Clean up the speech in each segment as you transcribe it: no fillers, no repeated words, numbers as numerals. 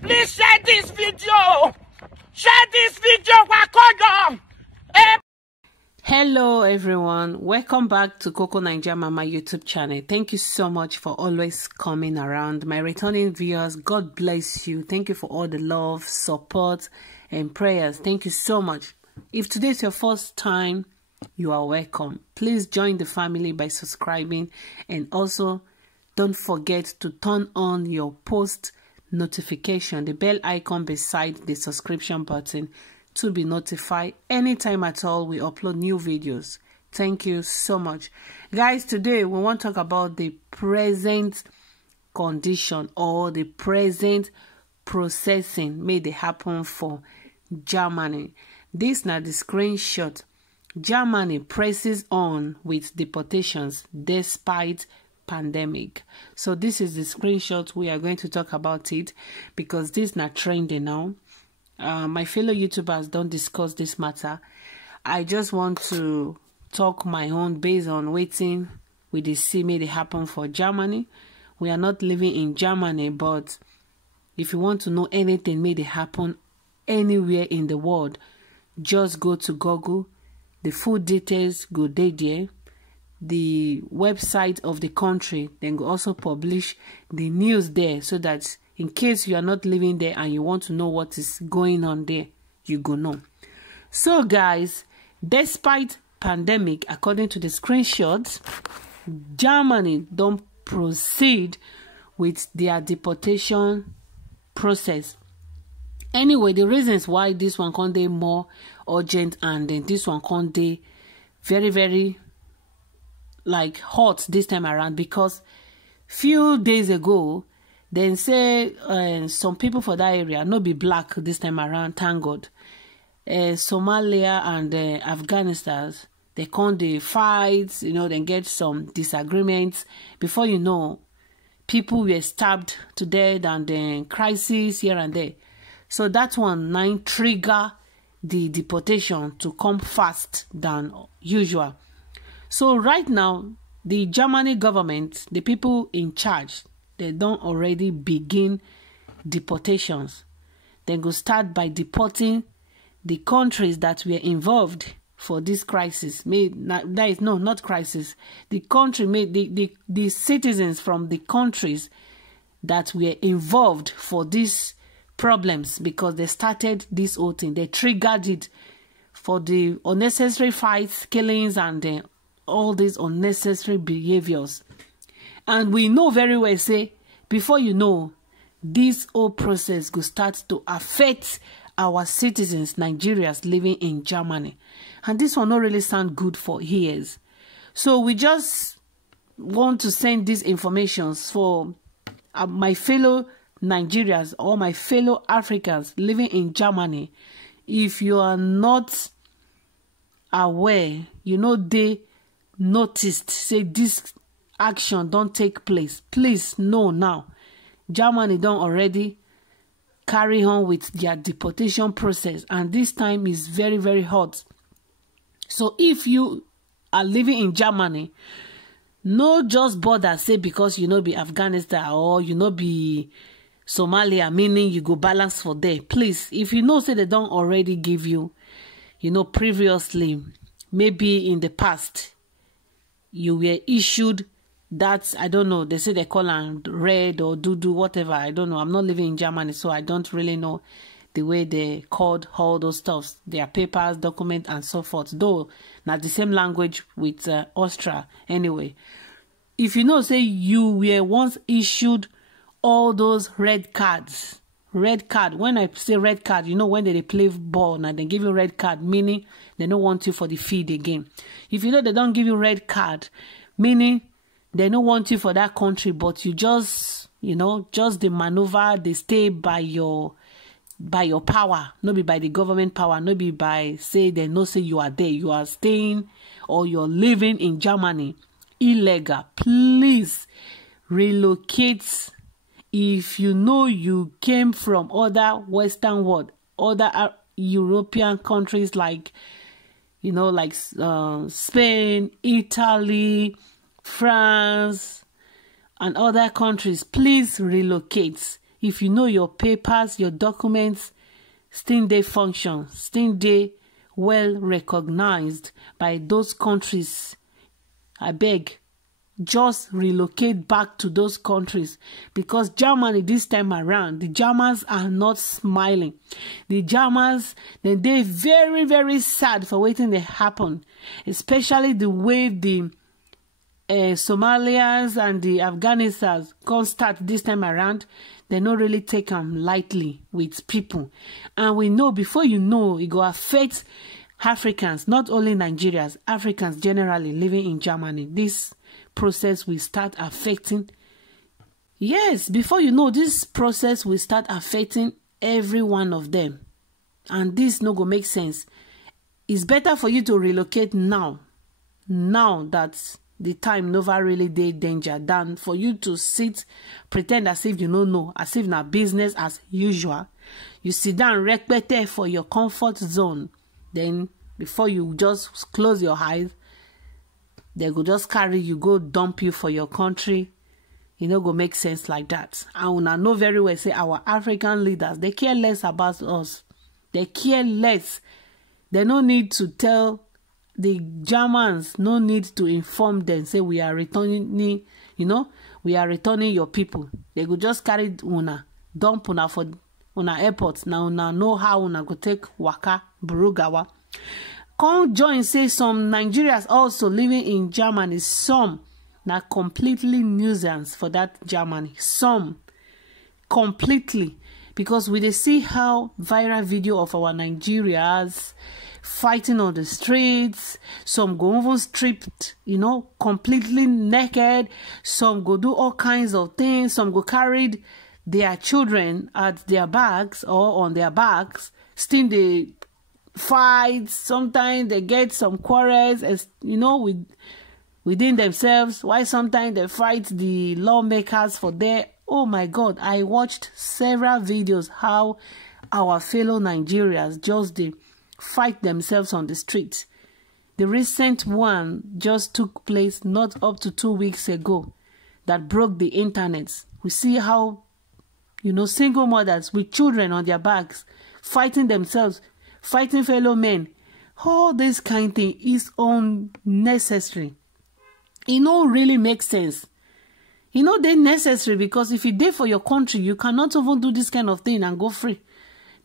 Please share this video. Share this video. Hello everyone, welcome back to Coco Naija Mama YouTube channel. Thank you so much for always coming around. My returning viewers, God bless you. Thank you for all the love, support and prayers. Thank you so much. If today is your first time, you are welcome. Please join the family by subscribing, and also don't forget to turn on your post notification, the bell icon beside the subscription button, to be notified anytime at all we upload new videos. Thank you so much. Guys, today we want to talk about the present condition or the present processing made it happen for Germany. This now the screenshot. Germany presses on with deportations despite pandemic. So this is the screenshot. We are going to talk about it because this is not trending now. My fellow YouTubers don't discuss this matter. I just want to talk my own based on waiting with the see made it happen for Germany. We are not living in Germany, but if you want to know anything made it happen anywhere in the world, just go to Google. The full details go there. The website of the country, then go also publish the news there, so that in case you are not living there and you want to know what is going on there, you go know. So guys, despite pandemic, according to the screenshots, Germany don't proceed with their deportation process. Anyway, the reasons why this one can't be more urgent and then this one can't be very, very like hot this time around, because few days ago then say some people for that area no be black this time around, thank God. Somalia and Afghanistan, they can't dey fight, you know, then get some disagreements. Before you know, people were stabbed to death and then crisis here and there. So that one trigger the deportation to come fast than usual. So right now, the Germany government, the people in charge, they don't already begin deportations. They go start by deporting the countries that were involved for this crisis. Not crisis. The country the citizens from the countries that were involved for these problems, because they started this whole thing. They triggered it for the unnecessary fights, killings, and all these unnecessary behaviors. And we know very well, say, before you know, this whole process will start to affect our citizens, Nigerians living in Germany. And this will not really sound good for ears. So we just want to send these informations for my fellow Nigerians or my fellow Africans living in Germany. If you are not aware, you know, they noticed, say this action don't take place, please know now. Germany don't already carry on with their deportation process, and this time is very, very hot. So if you are living in Germany, no just bother say because you know be Afghanistan or you know be Somalia, meaning you go balance for there. Please, if you know say they don't already give you, you know, previously, maybe in the past, you were issued that, I don't know, they say they call them red or do whatever, I don't know. I'm not living in Germany, so I don't really know the way they called all those stuffs, their papers, documents, and so forth. Though, not the same language with Austria. Anyway, if you know, say you were once issued all those red cards. Red card. When I say red card, you know, when they play ball and they give you red card, meaning they don't want you for the field again. If you know they don't give you red card, meaning they don't want you for that country, but you just, you know, just the maneuver, they stay by your power, not be by the government power, not be by say they know say you are there, you are staying or you're living in Germany illegal. Please relocate. If you know you came from other Western world, other European countries like, you know, like Spain, Italy, France, and other countries, please relocate. If you know your papers, your documents, still they function, still they well recognized by those countries, I beg, just relocate back to those countries. Because Germany this time around, the Germans are not smiling. The Germans, they're very, very sad for waiting to happen, especially the way the Somalians and the Afghanistans can start this time around. They don't really take them lightly with people. And we know, before you know, it will affect Africans, not only Nigerians, Africans generally living in Germany. This process will start affecting. Yes, before you know, this process will start affecting every one of them. And this no go make sense. It's better for you to relocate now that the time never really dey danger, than for you to sit, pretend as if you don't know, as if na business as usual. You sit down repete for your comfort zone. Then before you just close your eyes, they go just carry you, go dump you for your country. You know, go make sense like that. And I know very well, say our African leaders, they care less about us. They care less. They no need to tell the Germans, no need to inform them, say we are returning, you know, we are returning your people. They go just carry una, dump una for una airport. Now una know how una go take waka, burugawa. Come join, say some Nigerians also living in Germany, some na completely nuisance for that Germany. Some completely, because we dey see how viral video of our Nigerians fighting on the streets. Some go even stripped, you know, completely naked. Some go do all kinds of things. Some go carried their children at their backs or on their backs. Still they fight. Sometimes they get some quarrels, as you know, within themselves. Why sometimes they fight the lawmakers for their. Oh my God, I watched several videos how our fellow Nigerians just they fight themselves on the street. The recent one just took place not up to 2 weeks ago that broke the internet. We see how, you know, single mothers with children on their backs fighting themselves, fighting fellow men. All this kind of thing is unnecessary. It don't really make sense. You know, they're necessary because if you did for your country, you cannot even do this kind of thing and go free.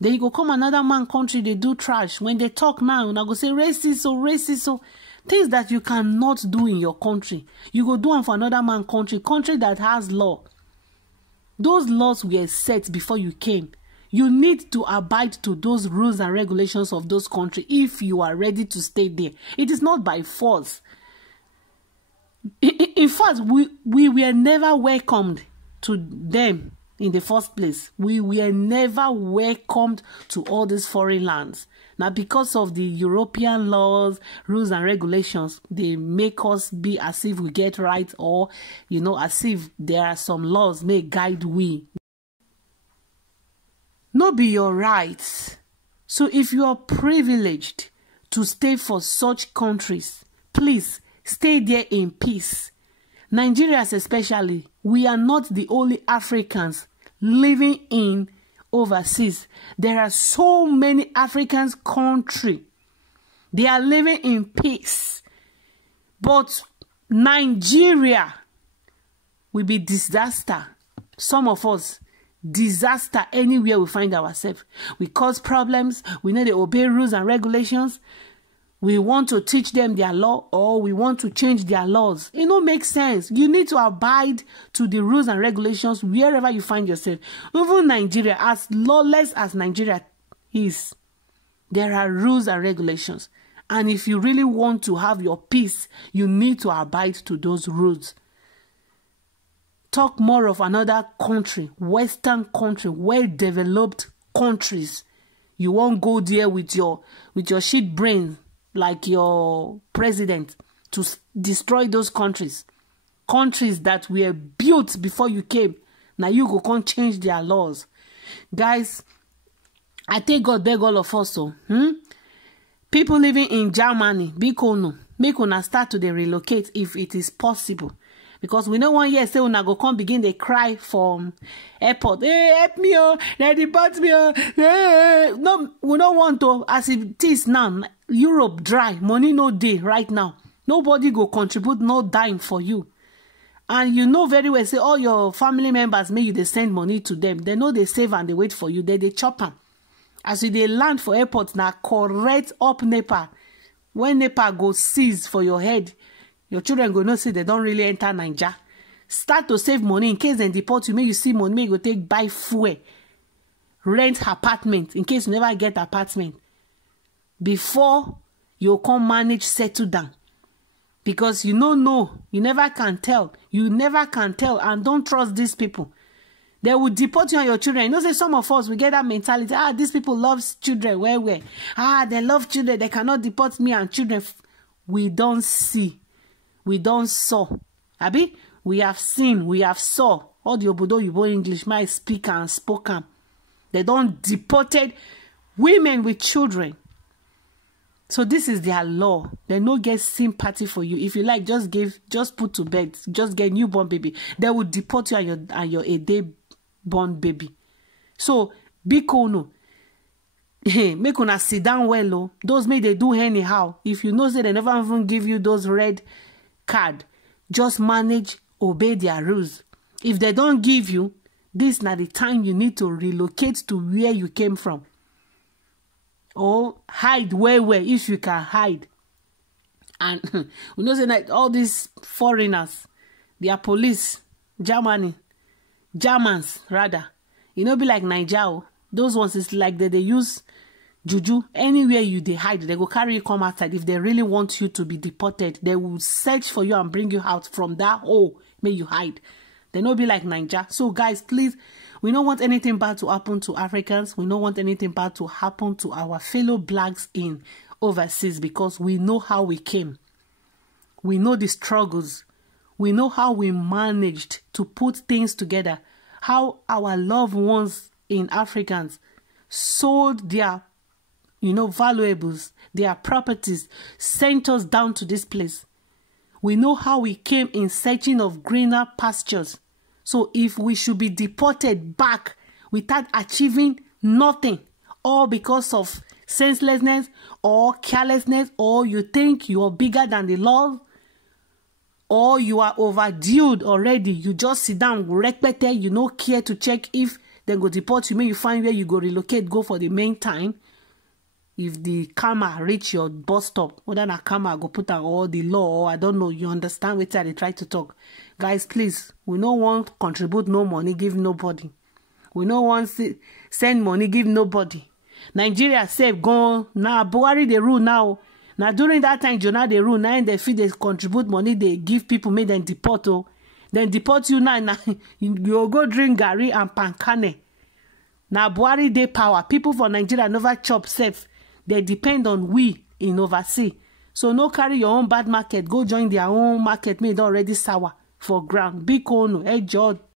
Then you go come another man country, they do trash. When they talk now, and I go say racist, so things that you cannot do in your country. You go do them for another man country that has law. Those laws were set before you came. You need to abide to those rules and regulations of those countries if you are ready to stay there. It is not by force. In fact, we were never welcomed to them. In the first place, we were never welcomed to all these foreign lands. Now, because of the European laws, rules and regulations, they make us be as if we get right, or, you know, as if there are some laws may guide we. No be your rights. So if you are privileged to stay for such countries, please stay there in peace. Nigerians especially, we are not the only Africans living in overseas. There are so many African countries. They are living in peace. But Nigeria will be disaster. Some of us, disaster anywhere we find ourselves. We cause problems. We need to obey rules and regulations. We want to teach them their law, or we want to change their laws. It don't make sense. You need to abide to the rules and regulations wherever you find yourself. Even Nigeria, as lawless as Nigeria is, there are rules and regulations. And if you really want to have your peace, you need to abide to those rules. Talk more of another country, Western country, well-developed countries. You won't go there with your shit brain, like your president, to destroy those countries. Countries that were built before you came. Now you go can't change their laws. Guys, I thank God beg all of us. So, people living in Germany, make una start to relocate if it is possible. Because we no want here say una go come begin they cry from airport. Hey, help me, oh, they deport me, oh. Hey. No, we don't want to. As it is now, Europe dry, money no day right now. Nobody go contribute no dime for you. And you know very well, say all your family members, may you they send money to them. They know they save and they wait for you. They chop them. As you they land for airport now, correct up NEPA. When NEPA go seize for your head, your children go not say they don't really enter Nigeria. Start to save money in case they deport you. May you see money, may you go take buy fuel, rent apartment in case you never get apartment. Before you come manage settle down. Because you don't know, you never can tell. You never can tell, and don't trust these people. They will deport you and your children. You know, say some of us, we get that mentality. Ah, these people love children. Where? Ah, they love children. They cannot deport me and children. We don't see. We don't saw. Abi, we have seen, we have saw. All the obodo yubo English might speak and spoken. They don't deported women with children. So this is their law. They no get sympathy for you. If you like, just put to bed. Just get newborn baby. They will deport you and your a day born baby. So big no. Make una sit down well, oh. Those may they do anyhow. If you know say they never even give you those red card, just manage, obey their rules. If they don't give you, this now the time you need to relocate to where you came from. Or hide where if you can hide. And we know say that all these foreigners, their police, Germans rather, you know, be like Nigeria. Those ones is like they use juju. Anywhere you they hide, they go carry you come outside. If they really want you to be deported, they will search for you and bring you out from that hole. May you hide. They no be like Nigeria. So guys, please, we don't want anything bad to happen to Africans. We don't want anything bad to happen to our fellow blacks in overseas, because we know how we came. We know the struggles. We know how we managed to put things together. How our loved ones in Africans sold their, valuables, their properties, sent us down to this place. We know how we came in searching of greener pastures. So if we should be deported back without achieving nothing, all because of senselessness or carelessness, or you think you are bigger than the law, or you are overdue already, you just sit down, respected, you no care to check if they go deport you, may you find where you go relocate, go for the main time. If the karma reach your bus stop, whether na karma go put on all the law, or I don't know, you understand what they try to talk. Guys, please, we no want contribute no money, give nobody. We no want send money, give nobody. Nigeria safe gone. Now Buhari the rule now. Now during that time, Jonah the rule. Now they feel they contribute money, they give people, make them deport. Oh. Then deport you now. You go drink Gary and Pankane. Now Buhari dey power. People for Nigeria never chop safe. They depend on we in overseas. So no carry your own bad market. Go join their own market made already sour for ground. Big ono, hey George.